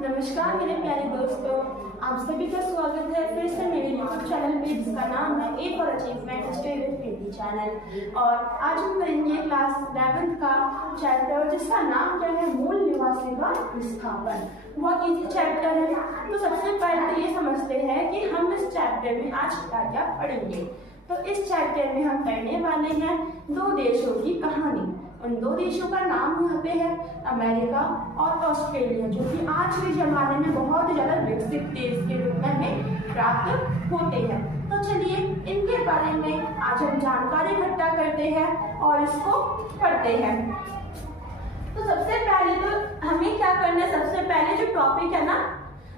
नमस्कार मेरे प्यारे दोस्तों, आप सभी का स्वागत है फिर से मेरे YouTube चैनल पे जिसका नाम है A for achievement stay with Hindi channel. और आज हम करेंगे क्लास 11th का चैप्टर जिसका नाम क्या है, मूल निवासी का विस्थापन। बहुत इजी चैप्टर है। तो सबसे पहले तो ये समझते हैं कि हम इस चैप्टर में आज क्या क्या पढ़ेंगे। तो इस चैप्टर में हम पढ़ने वाले हैं दो देशों की कहानी। उन दो देशों का नाम यहाँ पे है अमेरिका और ऑस्ट्रेलिया, जो कि आज के जमाने में बहुत ज्यादा विकसित देश के रूप में हमें प्राप्त होते हैं। तो चलिए इनके बारे में आज हम जानकारी इकट्ठा करते हैं और इसको पढ़ते हैं। तो सबसे पहले तो हमें क्या करना है, सबसे पहले जो टॉपिक है ना,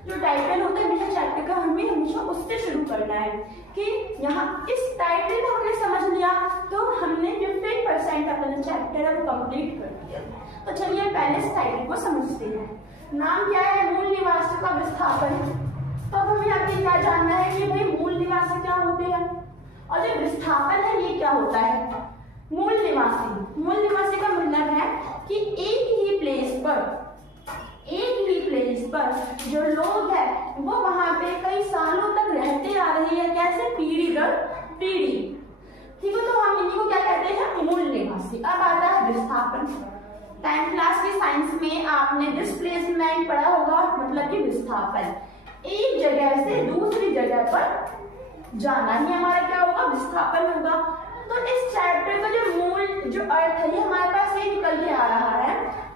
जो टाइटल होता है हमेशा चैप्टर का, हमें हमेशा उससे शुरू करना है कि यहाँ इस टाइटल को हमने समझ लिया तो हमने 50% अपना चैप्टर है वो कंप्लीट कर दिया। तो चलिए पहले इस टाइटल को समझते हैं। नाम क्या है, मूल निवासी का विस्थापन। तो हमें यहाँ पे क्या जानना है कि भाई मूल निवासी क्या होते हैं और जो विस्थापन है ये क्या होता है। मूल निवासी का मतलब है कि एक ही प्लेस पर जो लोग हैं वो वहां पे कई सालों तक रहते आ रहे हैं, कैसे, पीढ़ी दर पीढ़ी। ठीक है, तो हम इन्हीं को क्या कहते हैं, मूल निवासी। अब आता है विस्थापन। 10th क्लास की साइंस में आपने डिस्प्लेसमेंट पढ़ा होगा, मतलब कि विस्थापन, एक जगह से दूसरी जगह पर जाना ही हमारा क्या होगा, विस्थापन होगा। तो इस चैप्टर का जो मूल जो अर्थ है ये हमारे पास ये निकल के आ रहा है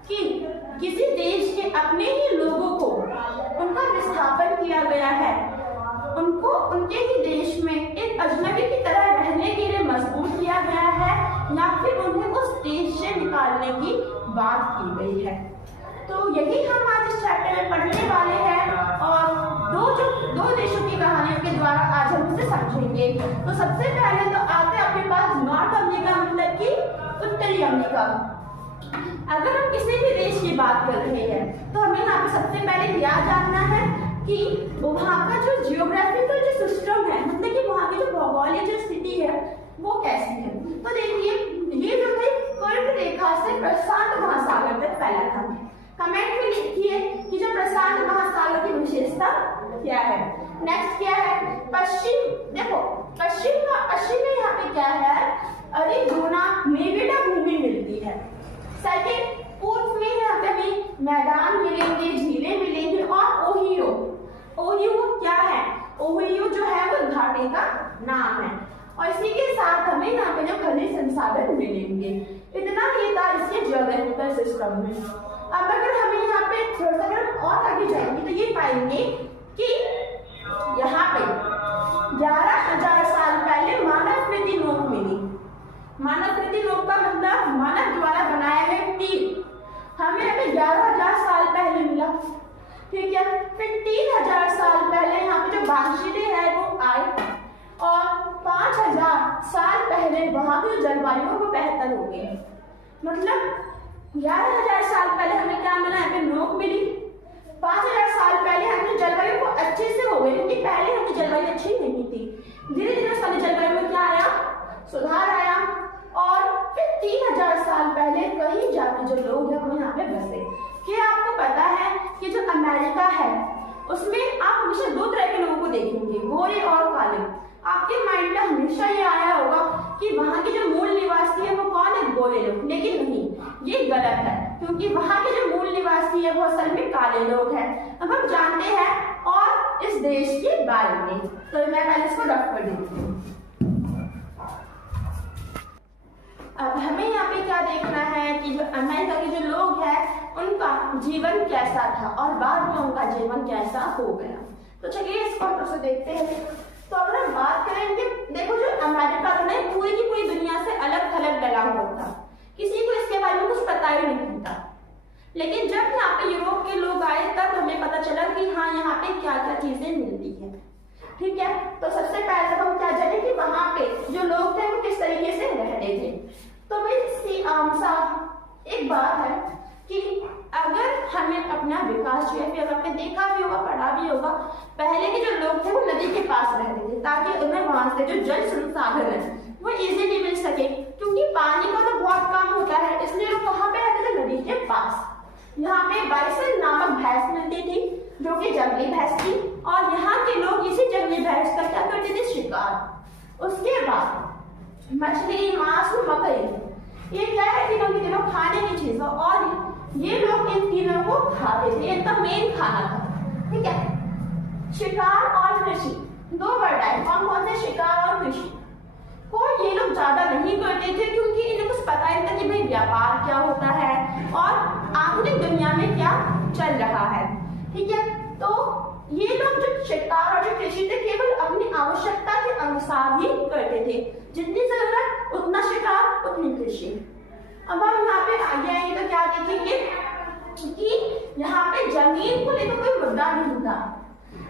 कि किसी देश के अपने ही लोगों को उनका विस्थापन किया गया है, उनको उनके ही देश में एक अजनबी की तरह रहने के लिए मजबूर किया गया है, या फिर उन्हें उस देश से निकालने की बात की गई है। तो यही हम आज इस चैप्टर में पढ़ने वाले हैं और दो देशों की कहानियों के द्वारा आज हम इसे समझेंगे। तो सबसे पहले तो आते हैं अपने पास नॉर्थ अमेरिका, मतलब कि उत्तरी अमेरिका। अगर हम किसी भी देश की बात कर रहे हैं तो हमें यहाँ पे सबसे पहले क्या जानना है कि वहाँ का जो जियोग्राफिकल जो सिस्टम है, मतलब कि वहाँ की जो भौगोलिक जो स्थिति है वो कैसी है। तो देखिए ये जो है कर्क रेखा से प्रशांत महासागर तक फैला था। कमेंट में लिखिए कि जो प्रशांत महासागर की विशेषता क्या है। नेक्स्ट क्या है, पश्चिम। देखो पश्चिम में यहाँ पे क्या है, अरिज़ोना नेवेडा भूमि मिलती है। सेकंड, पूर्व में यहाँ पे भी मैदान मिलेंगे, झीलें मिलेंगी। और ओहियो क्या है, ओहियो जो है वो घाटी का नाम है। और इसी के साथ हमें यहाँ पे जो खनिज संसाधन मिलेंगे। इतना ही था इसके ज्योग्राफिकल सिस्टम में। अब अगर हमें यहाँ पे थोड़ा सा अगर और आगे जाएंगे तो ये पाएंगे कि यहाँ पे 11,000 साल पहले मानवकृति नोक मिली। मानवकृति नोक का मतलब मानव द्वारा बनाया गया तीर हमें अभी 11,000 साल पहले मिला। ठीक है, फिर 3,000 साल पहले यहाँ पे जो बांशीले है वो आए और 5,000 साल पहले वहां की जो जलवायु है वो बेहतर हो गई। मतलब 11,000 साल पहले हमें क्या मिला, यहाँ पे नोक मिली। 5,000 साल पहले हमारी जलवायु को अच्छे से हो गई, क्योंकि पहले हमारी जलवायु अच्छी नहीं थी। धीरे धीरे सारी जलवायु में क्या आया, सुधार आया। और फिर 3,000 साल पहले कहीं जाके जो लोग हैं वो यहाँ पे बसे। क्या आपको पता है कि जो अमेरिका है उसमें आप हमेशा दो तरह के लोगों को देखेंगे, गोरे और काले। आपके माइंड में हमेशा ये आया होगा कि वहाँ के जो मूल निवासी है वो कौन है, गोरे लोग। लेकिन नहीं, ये गलत है, क्योंकि वहाँ के जो मूल निवासी है वो असल में काले लोग हैं। अब हम जानते हैं और इस देश के बारे में, तो मैं पहले इसको रख कर देती हूँ। अब हमें यहाँ पे क्या देखना है कि जो अमेरिका के जो लोग हैं उनका जीवन कैसा था और बाद में उनका जीवन कैसा हो गया। तो चलिए इसको हम से देखते हैं। तो अगर हम बात करेंगे, देखो जो अमेरिका था पूरी की पूरी दुनिया से अलग थलग डला हुआ था, किसी को इसके बारे में कुछ पता ही नहीं था। लेकिन जब यहाँ पे यूरोप के लोग आए तब हमें पता चला कि हाँ यहाँ पे क्या क्या चीजें मिलती है। ठीक है, तो सबसे पहले हम क्या जाने कि वहां पे जो लोग थे वो किस तरीके से रहते थे। तो भाई आम साहब एक बात है कि अगर हमें अपना विकास जो है, आपने देखा भी होगा, पढ़ा भी होगा, पहले के जो लोग थे वो नदी के पास रहते थे ताकि उन्हें वहां से जो जल संसाधन है वो इजीली मिल सके, क्योंकि पानी का तो बहुत कम होता है, इसलिए लोग कहाँ पे रहते थे, नदी के पास। यहाँ पे बाइसन नामक भैंस मिलती थी जो कि जंगली भैंस थी, और यहाँ के लोग इसी जंगली भैंस का क्या करते थे, शिकार। उसके बाद मछली, मांस, मकई, ये क्या है, तीनों की तीनों खाने की चीज, और ये लोग इन तीनों को खाते थे, इनका मेन खाना था। ठीक है, शिकार और कृषि दो वर्ड आए, कौन से, शिकार और कृषि को ये लोग ज्यादा नहीं करते थे, क्योंकि इन्हें कुछ पता नहीं था कि भाई व्यापार क्या होता है और आधुनिक दुनिया में क्या चल रहा है। ठीक है, तो ये लोग जो शिकार और जो कृषि थे केवल अपनी आवश्यकता के अनुसार ही करते थे, जितनी जरूरत उतना शिकार उतनी कृषि। अब हम यहाँ पे आगे आएंगे तो क्या देखेंगे कि यहाँ पे जमीन को लेकर कोई मुद्दा नहीं था,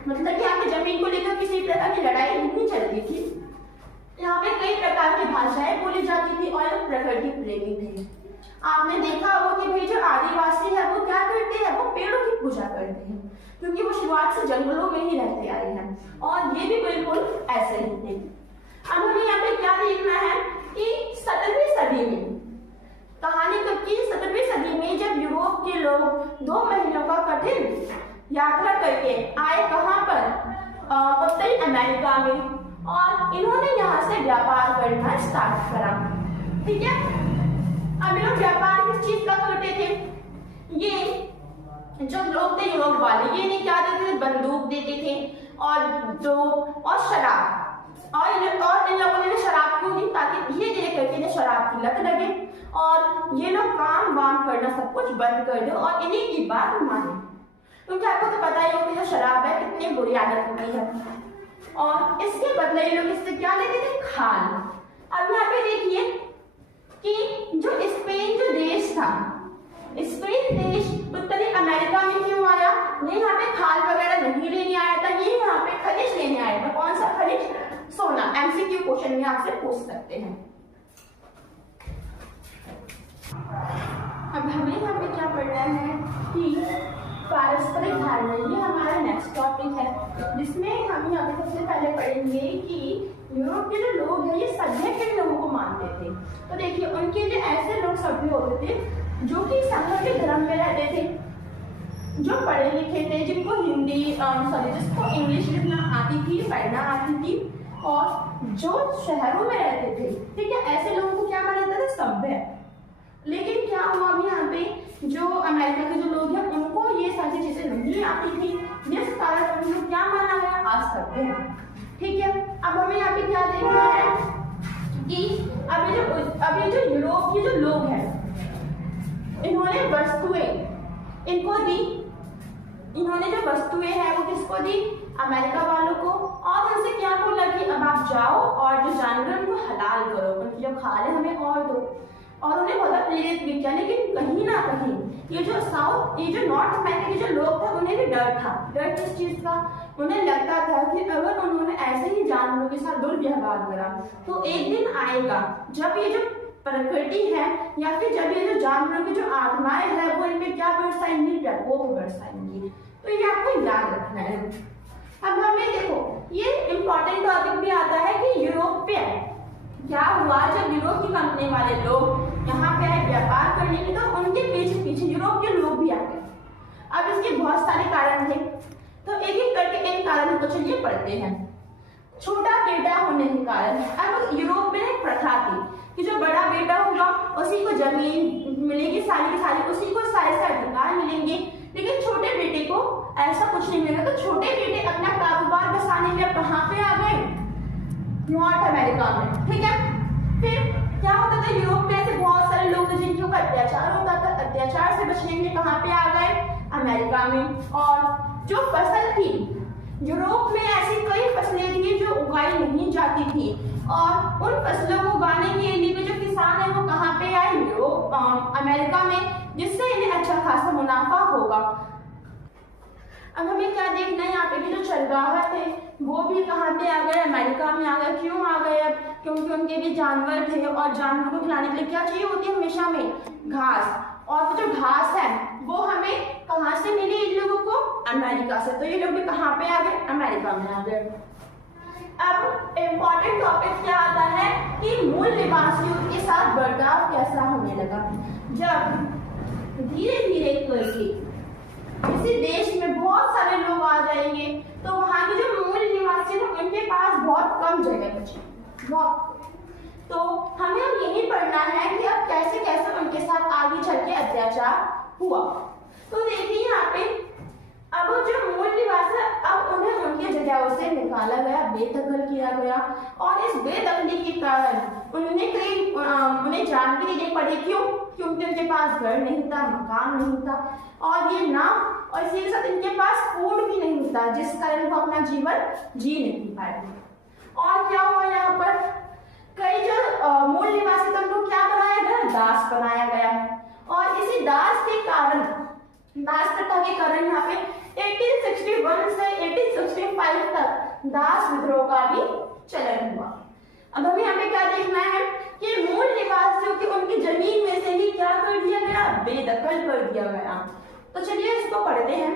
मतलब कि यहाँ पे जमीन को लेकर किसी प्रकार की लड़ाई नहीं चलती थी। यहाँ पे कई प्रकार की भाषाएं बोली जाती थी और प्रकृति प्रेमी थे। आपने देखा होगा कि भाई जो आदिवासी है वो क्या करते हैं, वो पेड़ों की पूजा करते हैं, क्योंकि वो शुरुआत से जंगलों में ही रहते आए हैं, और ये भी बिल्कुल ऐसे ही थे। अब हमें यहाँ पे क्या देखना है कि 17वीं सदी में, कहानी कब की, 17वीं सदी में, जब यूरोप के लोग 2 महीनों का कठिन यात्रा करके आए कहाँ पर, उत्तरी अमेरिका में, और इन्होंने यहाँ से व्यापार करना स्टार्ट करा। ठीक है, अब लोग व्यापार किस चीज का करते थे, ये जो लोग थे यूरोप वाले, ये नहीं क्या देते थे, बंदूक देते थे और शराब, और इन लोगों ने शराब क्यों दी, ताकि धीरे धीरे करके इन्हें शराब की लत लगे और ये लोग काम वाम करना सब कुछ बंद कर दो और इन्हीं की बात माने, क्योंकि आपको तो पता ही होगा कि जो शराब है कितनी बुरी आदत होती है, और इसके बदले ये लोग इससे क्या लेते थे, खाल। अब यहाँ पे देखिए कि जो स्पेन जो देश था, स्पेन देश उत्तरी अमेरिका में क्यों आया, ये यहाँ पे खाल वगैरह नहीं लेने आया था, ये यहाँ पे खनिज लेने आया था। कौन सा खनिज, सोना। एमसीक्यू क्वेश्चन में आपसे पूछ सकते हैं। अब हमें यहाँ पे क्या पढ़ना है कि पारस्परिक धारणा, ये हमारा नेक्स्ट टॉपिक है, जिसमें हम यहाँ पे सबसे पहले पढ़ेंगे कि यूरोप के जो लोग हैं ये सभ्य किन लोगों को मानते थे। तो देखिए उनके लिए ऐसे लोग सभ्य होते थे जो कि संघ के धर्म में रहते थे, जो पढ़े लिखे थे, जिनको हिंदी जिसको इंग्लिश लिखना आती थी, पढ़ना आती थी, और जो शहरों में रहते थे। ठीक है, ऐसे लोगों को क्या माना जाता था, सभ्य। लेकिन क्या हुआ अभी यहाँ पे जो अमेरिका के जो लोग हैं उनको ये सारी चीजें नहीं आती थी, जिस कारण उनको क्या माना गया, असभ्य। ठीक है, अब हमें यहाँ पे क्या देखना है कि अभी जो यूरोप के जो लोग हैं इन्होंने वस्तुएं इनको दी, इन्होंने जो वस्तुएं हैं वो किसको दी, अमेरिका वालों को, और उनसे क्या बोला कि अब आप जाओ और जो जानवर उनको हलाल करो, उनकी जो खाल है हमें और दो, और उन्हें बहुत प्रेरित भी किया। लेकिन कहीं ना कहीं ये जो नॉर्थ अमेरिका के जो लोग थे उन्हें भी डर था। डर किस चीज का, उन्हें लगता था कि अगर उन्होंने ऐसे ही जानवरों के साथ दुर्व्यवहार करा तो एक दिन आएगा जब ये जो प्रकृति है या फिर जब ये जो जानवरों की जो आत्माएं है वो इनमें क्या बरसाएंगी, प्रकोप बरसाएंगी। तो ये आपको याद रखना है। अब हमें देखो ये इंपॉर्टेंट टॉपिक भी आता है कि यूरोपियन क्या हुआ, जब यूरोप की कंपनी वाले लोग यहाँ पे आए व्यापार करने के, तो उनके पीछे पीछे यूरोप के लोग भी आ गए। अब इसके बहुत सारे कारण थे, तो एक एक करके इन कारणों को चलिए पढ़ते हैं। छोटा बेटा होने के कारण, अब यूरोप में एक प्रथा थी कि जो बड़ा बेटा होगा उसी को जमीन मिलेगी, सारी की सारी उसी को सारे सारे अधिकार मिलेंगे, लेकिन छोटे बेटे को ऐसा कुछ नहीं मिलेगा। तो छोटे बेटे अपना कारोबार बसाने के लिए कहाँ पे आ गए, नॉर्थ अमेरिका में। ठीक है, फिर क्या होता था, यूरोप में ऐसे बहुत सारे लोग थे जिनके ऊपर अत्याचार होता था, अत्याचार से बचने के लिए कहाँ पे आ गए, अमेरिका में। और जो फसल थी यूरोप में, ऐसी कई फसलें थी जो उगाई नहीं जाती थी, और उन फसलों को उगाने के लिए जो किसान है वो कहाँ पे आए, यूरोप अमेरिका में, जिससे इन्हें अच्छा खासा मुनाफा होगा। अब हमें क्या देखना है, यहाँ पे भी जो चरगाह थे वो भी कहाँ पे आ गए, अमेरिका में आ गए। क्यों आ गए, अब क्योंकि उनके भी जानवर थे, और जानवरों को खिलाने के लिए क्या चाहिए होती है हमेशा में, घास, और वो जो घास है वो हमें कहाँ से मिली, इन लोगों को अमेरिका से। तो ये लोग भी कहाँ पे आ गए, अमेरिका में आ गए। अब इम्पोर्टेंट टॉपिक क्या आता है कि मूल निवासियों के साथ बर्ताव कैसा होने लगा। जब धीरे धीरे करके किसी देश में बहुत सारे लोग हुआ। तो देखिए यहाँ पे अब जो मूल निवासी है, अब उन्हें उनकी जगहों से निकाला गया, बेदखल किया गया। और इस बेदखली के कारण उन्हें जान भी नहीं पड़ी। क्यों? क्योंकि उनके पास घर नहीं था, मकान नहीं था, और ये नाम और इसी के साथ इनके पास फूड भी नहीं था, जिस कारण वो अपना जीवन जी नहीं पाए। और क्या हुआ यहाँ पर, कई जो मूल निवासी थे उनको क्या बनाया गया, दास बनाया गया। और इसी दास के कारण, दास प्रथा के कारण यहाँ पे 1861 से 1865 तक दास विद्रोह का भी चलन हुआ। अब हमें यहाँ पे क्या देखना है कि मूल निवासियों की उनकी जमीन में से ही क्या कर दिया गया, बेदखल कर दिया गया। तो चलिए इसको पढ़ते हैं।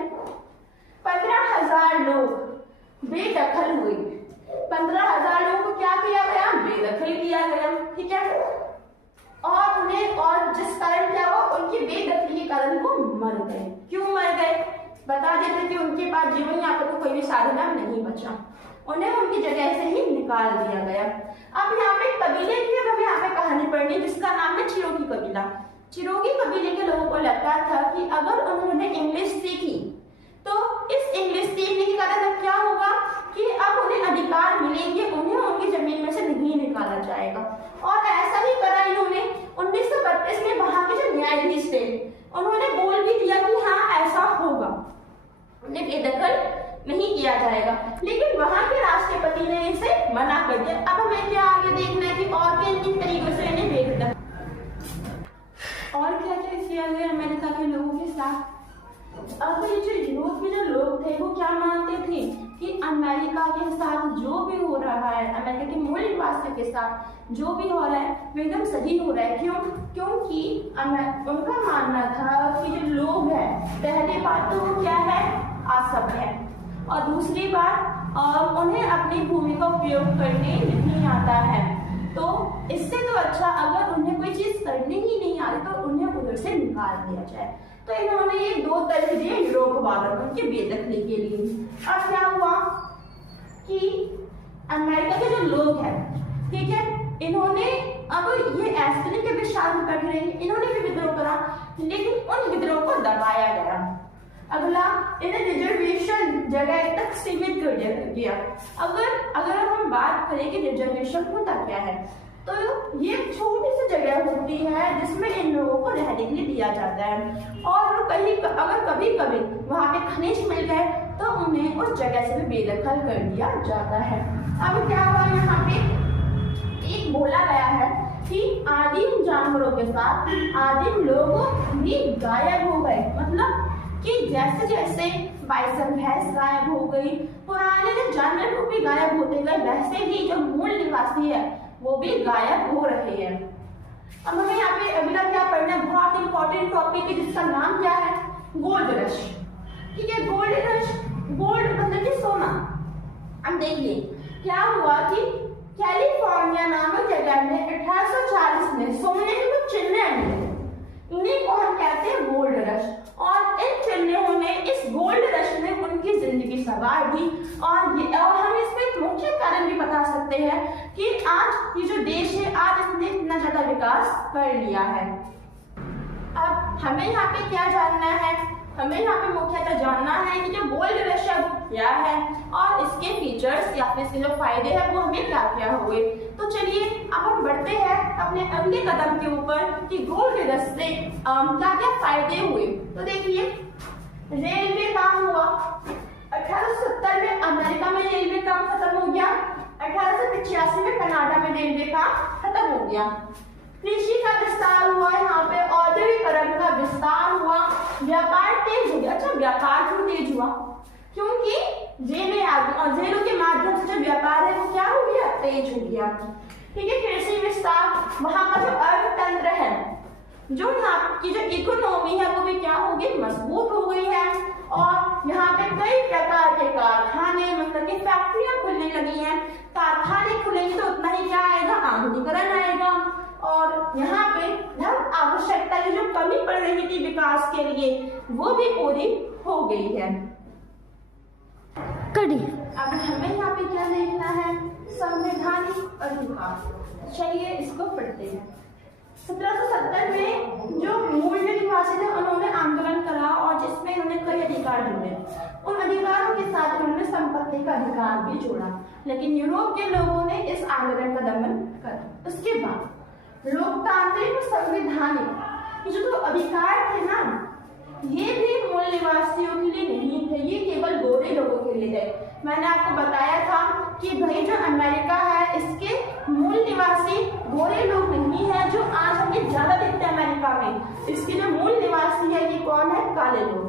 15,000 लोग बेदखल हुए। 15,000 लोगों को क्या किया गया, बेदखल किया गया। ठीक है, और उन्हें, और जिस कारण क्या हुआ, उनकी बेदखली के कारण वो मर गए। क्यों मर गए? बता देते कि उनके पास जीवन यापन का कोई भी साधन नहीं बचा, उन्हें उनकी जगह से ही निकाल दिया गया। अब यहाँ पे कबीले की हमें यहाँ पे कहानी पढ़नी है, जिसका नाम है चिरोकी कबीला। चिरोकी कबीले के लोगों को लगता था कि अगर उन्होंने इंग्लिश सीखी तो इस इंग्लिश सीखने के कारण क्या होगा कि अब उन्हें अधिकार मिलेंगे, उन्हें उनकी जमीन में से नहीं निकाला जाएगा। और ऐसा ही करा इन्होंने। 1932 में वहां के जो न्यायाधीश थे उन्होंने बोल भी दिया कि हाँ ऐसा होगा, उन्हें बेदखल नहीं किया जाएगा। लेकिन वहां के राष्ट्रपति ने इसे मना कर दिया। अब हमें क्या आगे देखना है कि और किन किन तरीकों से इन्हें बेदखल, और क्या क्या किया गया अमेरिका के लोगों के साथ। अब ये जो यूरोप के जो लोग थे वो क्या मानते थे कि अमेरिका के साथ जो भी हो रहा है, अमेरिका के मूल निवासियों के साथ जो भी हो रहा है वो एकदम सही हो रहा है। क्यों? क्योंकि उनका मानना था कि जो लोग हैं, पहली बात तो वो क्या है, असभ्य है, और दूसरी बात उन्हें अपनी भूमि का उपयोग करने नहीं आता है। तो इससे तो अच्छा अगर उन्हें कोई चीज करने ही नहीं आती तो उन्हें उधर से निकाल दिया जाए। तो इन्होंने ये 2 तरह दिए यूरोप वालों को उनके बेदखली के लिए। अब क्या हुआ कि अमेरिका के जो लोग हैं, ठीक है, इन्होंने, अब ये ऐसे नहीं कि भी शांत बैठे रहेंगे, इन्होंने भी विद्रोह करा, लेकिन उन विद्रोह को दबाया गया। अगला, इन्हें रिजर्वेशन जगह तक सीमित कर दिया गया। अगर हम बात करें कि रिजर्वेशन होता क्या है, तो ये छोटी सी जगह होती है जिसमें इन लोगों को रहने के लिए दिया जाता है। और कहीं अगर कभी कभी वहां पे खनिज मिल गए तो उन्हें उस जगह से भी बेदखल कर दिया जाता है। अब क्या हुआ, यहाँ पे एक बोला गया है कि आदिम जानवरों के साथ आदिम लोग भी गायब हो गए। मतलब कि जैसे जैसे बाइसन भैंस गायब हो गई, पुराने जो जानवर को भी गायब होते गए, वैसे ही जो मूल निवासी है वो भी गायब हो रहे हैं। अब हमें यहाँ पे अगला क्या पढ़ना है, बहुत इंपॉर्टेंट टॉपिक है जिसका नाम क्या है, गोल्ड रश। ठीक है, गोल्ड रश, गोल्ड मतलब कि सोना। अब देखिए क्या हुआ कि कैलिफोर्निया नामक जगह में 1840 में सोने के कुछ चिन्ह मिले, इन्हें कौन कहते हैं, गोल्ड रश। और इन चिन्हों ने, इस गोल्ड रश ने उनकी जिंदगी संवार दी। और हम इसमें एक मुख्य कारण भी बता सकते हैं कि आज ये जो देश है, आज इसने इतना ज्यादा विकास कर लिया है। अब हमें यहाँ पे क्या जानना है, हमें यहाँ पे मुख्यतः जानना है कि जो गोल्ड रश है क्या है और इसके फीचर्स या फिर इसके जो फायदे हैं वो हमें क्या क्या हुए। तो चलिए अब हम बढ़ते हैं अपने अगले कदम के ऊपर कि गोल्ड रश से क्या क्या फायदे हुए। तो देखिए, रेलवे काम हुआ। 1870 में अमेरिका में रेलवे काम खत्म हो गया। 1885 में कनाडा में रेलवे काम खत्म हो गया। कृषि का विस्तार हुआ, यहाँ पे औद्योगिकरण का विस्तार हुआ, व्यापार तेज हो गया। अच्छा, व्यापार क्यों तेज हुआ, क्योंकि जेलें आ गई और जेलों के माध्यम से जो व्यापार है वो क्या हो गया, तेज हो गया। ठीक है, कृषि विस्तार, वहां का जो अर्थतंत्र है, जो यहाँ की जो इकोनॉमी है वो भी क्या हो गई, मजबूत हो गई है। और यहाँ पे कई प्रकार के कारखाने, मतलब कि फैक्ट्रियां खुलने लगी हैं। कारखाने खुलेंगे तो उतना ही क्या आएगा, आधुनिकीकरण आएगा। और यहाँ पे धन आवश्यकता की जो कमी पड़ रही थी विकास के लिए वो भी पूरी हो गई है। अब हमें यहाँ पे क्या देखना है, संवैधानिक अधिकार। चलिए इसको पढ़ते हैं। 1770 में जो मूल निवासी थे उन्होंने आंदोलन करा और जिसमें उन्होंने कई अधिकार जोड़े। उन अधिकारों के साथ उन्होंने संपत्ति का अधिकार भी जोड़ा, लेकिन यूरोप के लोगों ने इस आंदोलन का दमन करा। उसके बाद लोकतांत्रिक और संवैधानिक ये जो अधिकार थे ना, ये भी मूल निवासियों के लिए नहीं थे, ये केवल गोरे लोगों के लिए थे। मैंने आपको बताया था कि भाई जो अमेरिका है इसके मूल निवासी गोरे लोग नहीं है, जो आज हमें ज्यादा दिखते हैं अमेरिका में। इसके जो मूल निवासी है ये कौन है? काले लोग।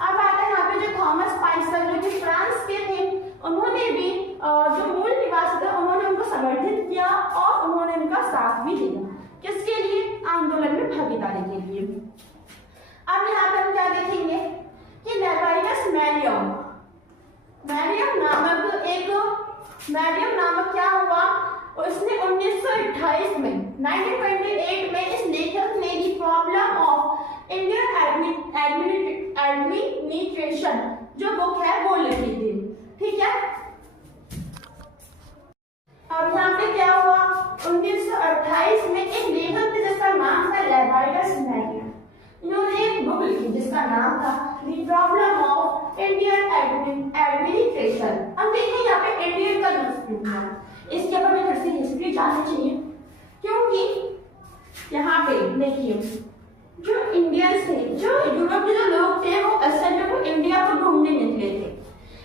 अब आता है यहाँ पे जो थॉमस पाइसर जो कि फ्रांस के थे, उन्होंने भी जो मूल निवासी थे उन्होंने उनको समर्थित किया और उन्होंने उनका साथ भी दिया। किसके लिए? आंदोलन में भागीदारी के लिए। अब यहाँ पर हम क्या देखेंगे कि लेवाइनस मैरियम नामक क्या हुआ, उसने 1928 में 1928 में इस लेखक ने दी प्रॉब्लम ऑफ इंडियन एडमिनिस्ट्रेशन जो बुक है वो लिखी थी। ठीक है, अब यहाँ पे क्या हुआ, 1928 में एक लेखक थे जिसका नाम था लेवाइनस मैरियम, इन्होंने एक बुक लिखी जिसका नाम था the problem of Indian administration. अब देखिए यहाँ पे इंडियन का यूज क्यों है, इसके ऊपर हमें थोड़ी सी हिस्ट्री जाननी चाहिए, क्योंकि यहाँ पे देखिए जो इंडियंस थे, जो यूरोप के जो लोग थे वो असल में वो इंडिया को ढूंढने निकले थे।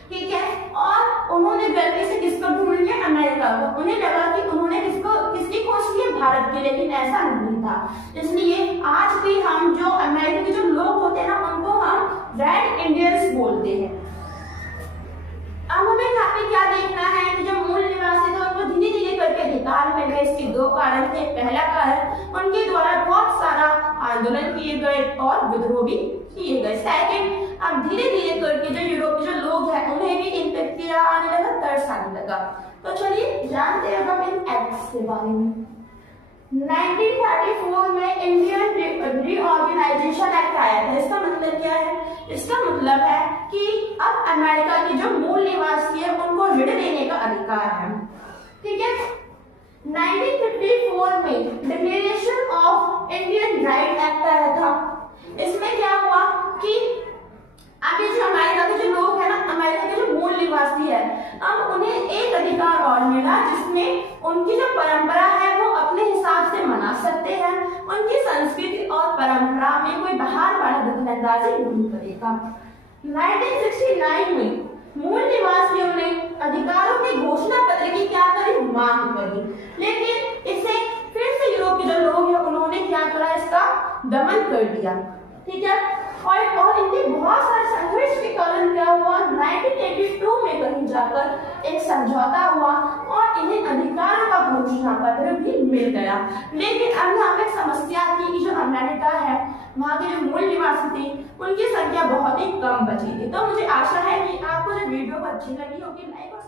ठीक है, और उन्होंने गलती से किसको ढूंढ लिया? अमेरिका को। उन्हें लगा कि उन्होंने किसकी खोज की है? भारत की, लेकिन ऐसा नहीं था। इसलिए आज भी हम जो अमेरिका के जो लोग होते हैं ना उनको हम रेड इंडियंस बोलते हैं। अब हमें यहाँ पे क्या देखना है कि जो मूल निवासी थे उनको धीरे धीरे करके अधिकार मिल गए। इसके दो कारण थे। पहला कारण उनके द्वारा बहुत सारा आंदोलन किए गए और विद्रोह भी किए गए। सेकंड, अब धीरे धीरे करके जो यूरोप के जो लोग हैं उन्हें भी इन पे क्या आने लगा? तरस आने लगा। तो चलिए जानते हैं हम इन एक्ट्स के बारे में। 1934 में इंडियन रीऑर्गेनाइजेशन एक्ट आया था। इसका मतलब क्या है? इसका मतलब है कि अब अमेरिका के जो मूल निवासी है उनको ऋण देने का अधिकार है। ठीक है, 1954 में declaration of Indian right act आया था। इसमें क्या हुआ कि अब जो अमेरिका के जो लोग हैं ना, अमेरिका के जो मूल निवासी है, अब उन्हें एक अधिकार और मिला जिसमें उनकी जो परंपरा है वो अपने हिसाब से मना सकते हैं। उनकी संस्कृति और परंपरा में कोई बाहर वाला दखलंदाजी नहीं करेगा। 1969 में मूल निवासियों ने अधिकारों के घोषणा पत्र की क्या करी? मांग करी, लेकिन इसे फिर से यूरोप के जो लोग हैं उन्होंने क्या करा? इसका दमन कर दिया। ठीक है, और इनके बहुत सारे संघर्ष के कारण क्या हुआ? 1982 में कहीं जाकर एक समझौता हुआ और इन्हें अधिकारों का घोषणा पत्र भी मिल गया। लेकिन अब यहाँ पे समस्या थी कि जो अमेरिका है वहाँ के जो मूल निवासी थे उनकी संख्या बहुत ही कम बची थी। तो मुझे आशा है कि आपको जो वीडियो अच्छी लगी होगी, लाइक और